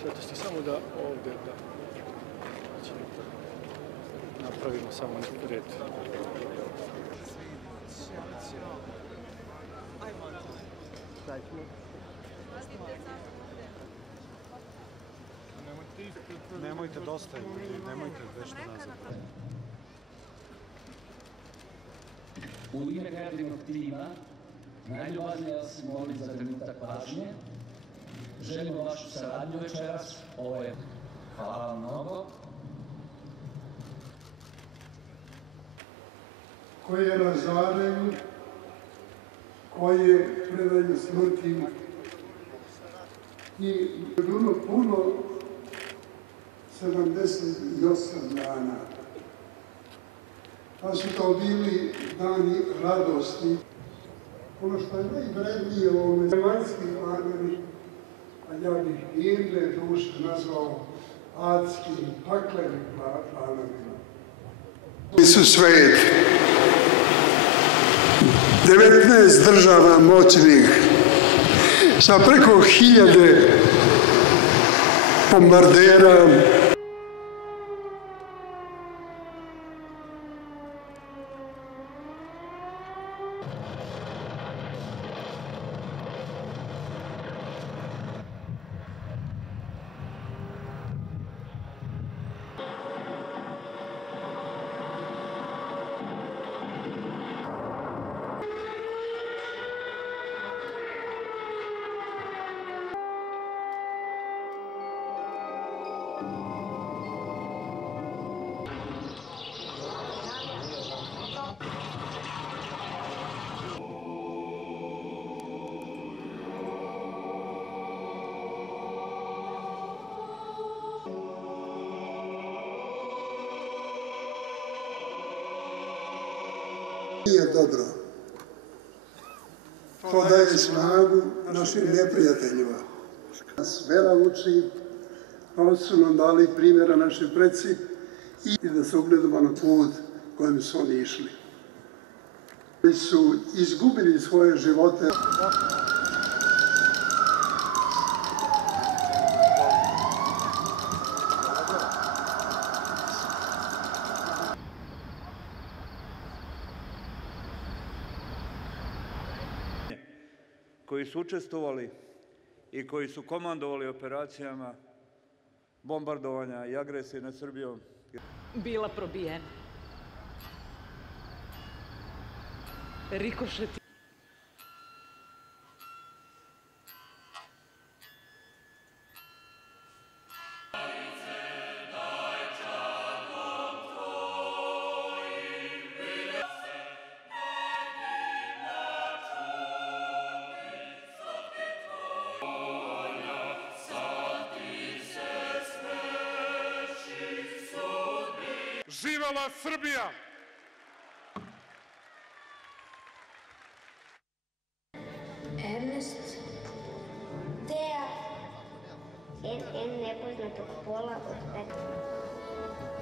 svetosti, samo da ovde napravimo samo red. Nemojte, dosta je, nemojte nešto nazad. U ime kreativnog tima, najljubaznije vas molim za trenutak pažnje. Želimo vašu saradnju večeras. Ovo je hvala vam mnogo. Koje razaraju, koje predaju smrti i bilo puno 78 dana. Pa su to bili dani radosti. Ono što je najvrednije u ovome vanjski planovi, a ja bih mirne duše nazvao adskim, paklenim planovima. Su svet, 19 država moćnih, sa preko 1000 bombardera. Nije dobro. To daje snagu našim neprijateljima. Nas vera uči, pa su nam dali primjera naši preci i da se ugledamo na put kojim su oni išli. Koji su izgubili svoje živote. Koji su učestvovali i koji su komandovali operacijama bombardovanja i agresije nad Srbijom. Bila probijena. Rikošeti. Živela Srbija! Ernest, Dea, en nepoznatog pola od 5.